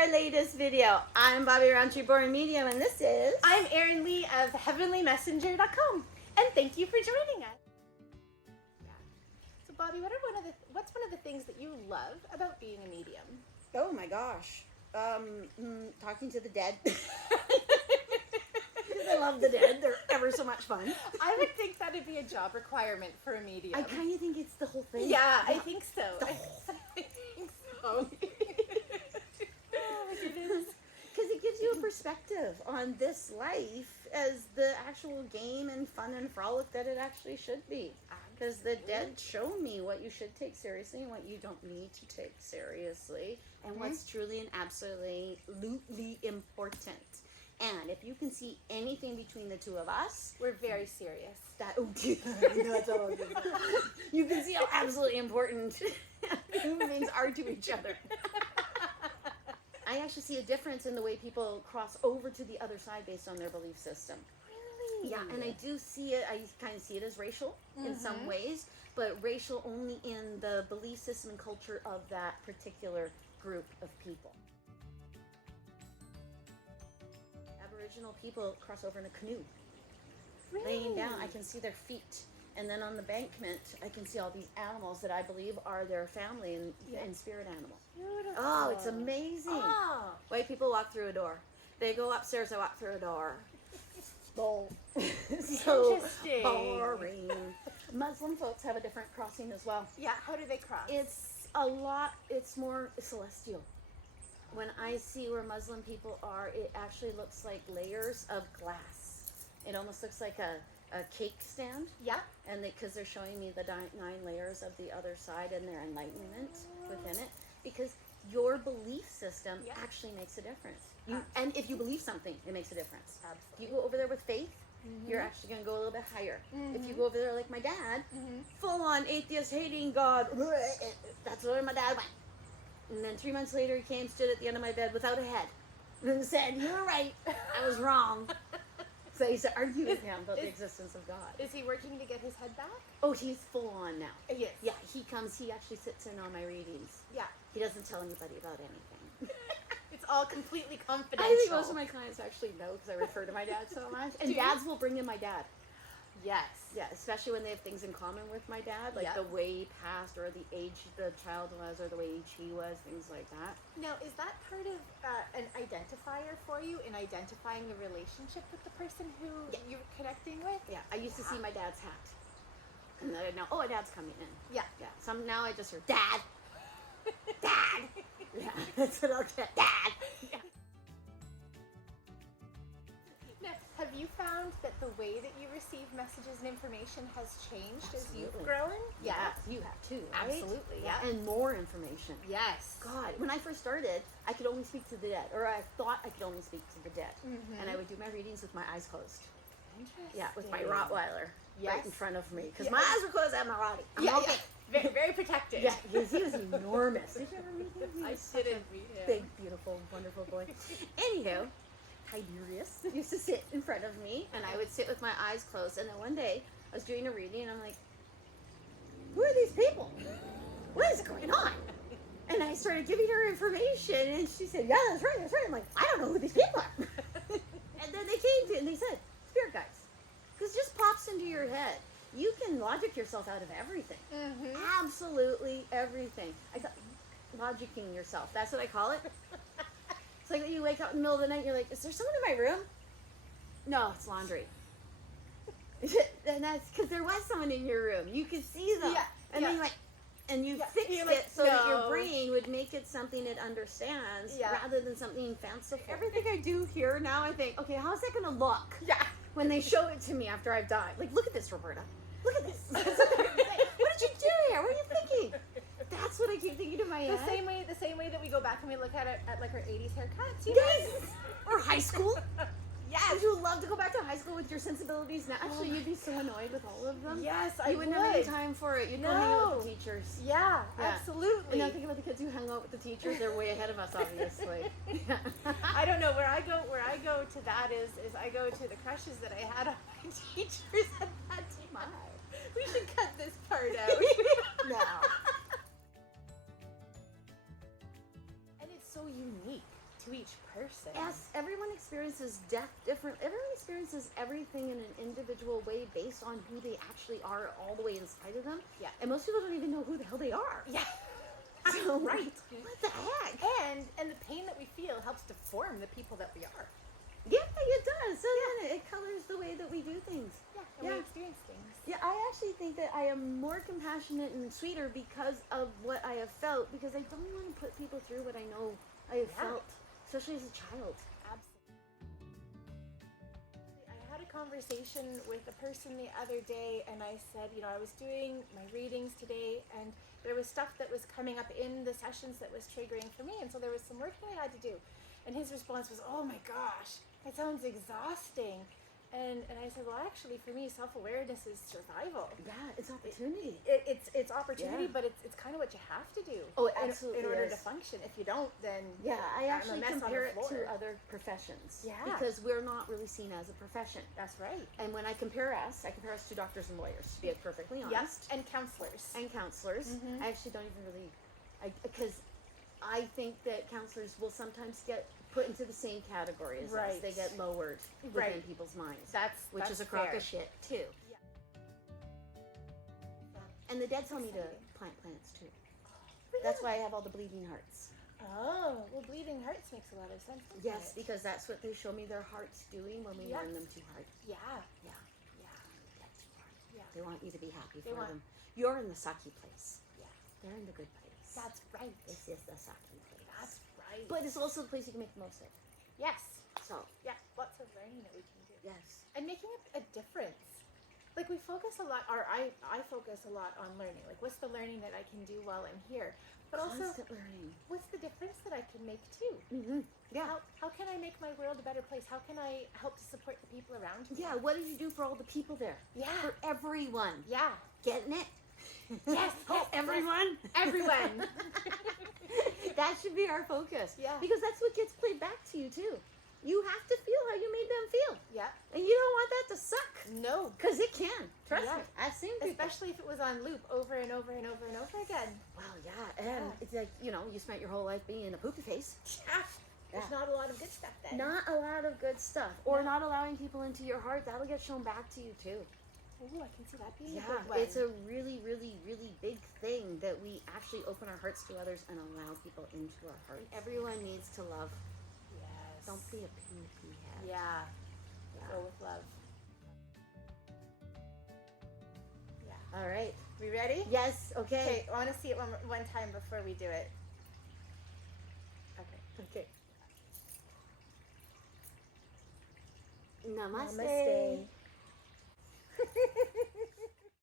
our latest video. I'm Bobbi Roundtree, Born Medium, and this is... I'm Erin Lee of HeavenlyMessenger.com, and thank you for joining us. Yeah. So Bobbi, what's one of the things that you love about being a medium? Oh my gosh. Talking to the dead. I love the dead. They're ever so much fun. I would think that'd be a job requirement for a medium. I kind of think it's the whole thing. Yeah, I think so. The I think so. It is. Because it gives you a perspective on this life as the actual game and fun and frolic that it actually should be. Because the dead show me what you should take seriously and what you don't need to take seriously, and what's truly and absolutely important. And if you can see anything between the two of us, We're very serious. that's all. You can see how absolutely important human beings are to each other. I actually see a difference in the way people cross over to the other side based on their belief system. Really? Yeah, and I do see it, I kind of see it as racial in some ways, but racial only in the belief system and culture of that particular group of people. Aboriginal people cross over in a canoe. Really? Laying down, I can see their feet. And then on the embankment, I can see all these animals that I believe are their family and spirit animal. Beautiful. Oh, it's amazing. Oh. White people walk through a door. They go upstairs, I walk through a door. So Interesting. boring. Muslim folks have a different crossing as well. Yeah, how do they cross? It's more celestial. When I see where Muslim people are, it actually looks like layers of glass. It almost looks like a cake stand. Yeah. And because they're showing me the 9 layers of the other side and their enlightenment within it. Because your belief system actually makes a difference. And if you believe something, it makes a difference. Absolutely. If you go over there with faith, you're actually going to go a little bit higher. If you go over there like my dad, full-on atheist, hating God, that's where my dad went. And then 3 months later, he came, stood at the end of my bed without a head, and said, "You were right, I was wrong." So I used to argue with him about the existence of God. Is he working to get his head back? Oh, he's full on now. Yes. Yeah, he comes, he actually sits in on my readings. Yeah. He doesn't tell anybody about anything. It's all completely confidential. I think most of my clients actually know because I refer to my dad so much. And dads will bring in my dad. Yes. Yeah, especially when they have things in common with my dad, like the way he passed or the age the child was or the age he was, things like that. Now, is that part of an identifier for you in identifying the relationship with the person who you're connecting with? Yeah, I used to see my dad's hat. And then I'd know, oh, a dad's coming in. Yeah. Yeah. Now I just hear, Dad! Dad! Yeah, that's what I'll get. Dad! Yeah. Now, have you found that the way that you receive messages and information has changed as you've grown? Yeah, you have too, right? Absolutely, yeah. And more information. Yes. God, when I first started, I could only speak to the dead, or I thought I could only speak to the dead. And I would do my readings with my eyes closed. Interesting. Yeah, with my Rottweiler right in front of me. Because my eyes were closed, I had my Rottie. Yeah. Very, very protected. Yeah, because he was enormous. Did you ever meet him? I didn't meet him. Big, beautiful, wonderful boy. Anywho, Tiberius used to sit in front of me, and I would sit with my eyes closed. And then one day, I was doing a reading, and I'm like, who are these people? What is going on? And I started giving her information, and she said, yeah, that's right, that's right. I'm like, I don't know who these people are. And then they came to it, and they said, spirit guides. Because it just pops into your head. You can logic yourself out of everything. Absolutely everything. I got logicking yourself. That's what I call it. It's like when you wake up in the middle of the night and you're like, is there someone in my room? No, it's laundry. And that's because there was someone in your room. You could see them. Yeah. And then you're like, and you fixed it so that your brain would make it something it understands rather than something fanciful. Everything I do here now, I think, okay, how's that going to look? Yeah. When they show it to me after I've died. Like, look at this, Roberta. Look at this. What did you do here? What are you thinking? That's what I keep thinking in my head. The same way that we go back and we look at it at like our 80s haircuts. Yes. Or high school. Yes. Would you love to go back to high school with your sensibilities now? Actually, you'd be so annoyed with all of them. Yes, You wouldn't have any time for it. You'd go hang out with the teachers. Yeah, absolutely. And now think about the kids who hung out with the teachers. They're way ahead of us, obviously. I don't know where I go to that is I go to the crushes that I had on my teachers at that time. We should cut this part out. No. And it's so unique. person. Yes, everyone experiences death different. Everyone experiences everything in an individual way based on who they actually are all the way inside of them. Yeah. And most people don't even know who the hell they are. Yeah. So, Right. What the heck? And the pain that we feel helps to form the people that we are. Yeah, it does. So then it colors the way that we do things. Yeah, and we experience things. Yeah, I actually think that I am more compassionate and sweeter because of what I have felt, because I don't want to put people through what I know I have felt, especially as a child. Absolutely. I had a conversation with a person the other day, and I said, I was doing my readings today, and there was stuff that was coming up in the sessions that was triggering for me, and so there was some work that I had to do. And his response was, "Oh my gosh, that sounds exhausting." And I said, well, actually, for me, self-awareness is survival. Yeah, it's opportunity. It's opportunity, but it's kind of what you have to do. Oh, it absolutely in order is. to function. If you don't, then I actually I'm a mess compare on it the floor. to other professions. Yeah. Because we're not really seen as a profession. That's right. And when I compare us to doctors and lawyers, to be perfectly honest. Yes, and counselors. And counselors. Mm-hmm. I actually don't even really, because I think that counselors will sometimes get put into the same category as us. They get lowered within people's minds. Which is a crock of shit, too. Yeah. And the dead tell me to plant plants, too. Really? That's why I have all the bleeding hearts. Oh, well, bleeding hearts makes a lot of sense. Yes, because that's what they show me their hearts doing when we learn them too hard. Yeah. Yeah. That's too hard. Yeah. They want you to be happy They for want- them. You're in the sucky place. Yeah. They're in the good place. That's right. This is the sucky place. That's right. But it's also the place you can make the most of. Yes. So, Yeah, lots of learning that we can do. yes. And making a difference. Like, we focus a lot, or I focus a lot on learning. Like, what's the learning that I can do while I'm here? But also, Constant learning. what's the difference that I can make too? Mm-hmm. Yeah. How can I make my world a better place? How can I help to support the people around me? Yeah, what did you do for all the people there? Yeah. For everyone. Yeah. Getting it? Yes. Oh, everyone? Everyone. That should be our focus. Yeah. Because that's what gets played back to you, too. You have to feel how you made them feel. Yeah. And you don't want that to suck. No. Because it can. Trust Yeah. me. I've seen people. Especially if it was on loop over and over and over and over again. Well, yeah. And it's like, you spent your whole life being a poopy face. Yeah. There's not a lot of good stuff then. Not a lot of good stuff. Or not allowing people into your heart. That'll get shown back to you, too. Ooh, I can see that being a Yeah, good one. it's a really, really, really big thing that we actually open our hearts to others and allow people into our hearts. Everyone needs to love. Yes. Don't be a poopy head. Yeah. Go with love. Yeah. All right. We ready? Yes. Okay. Okay, I want to see it one time before we do it. Okay. Namaste. Namaste.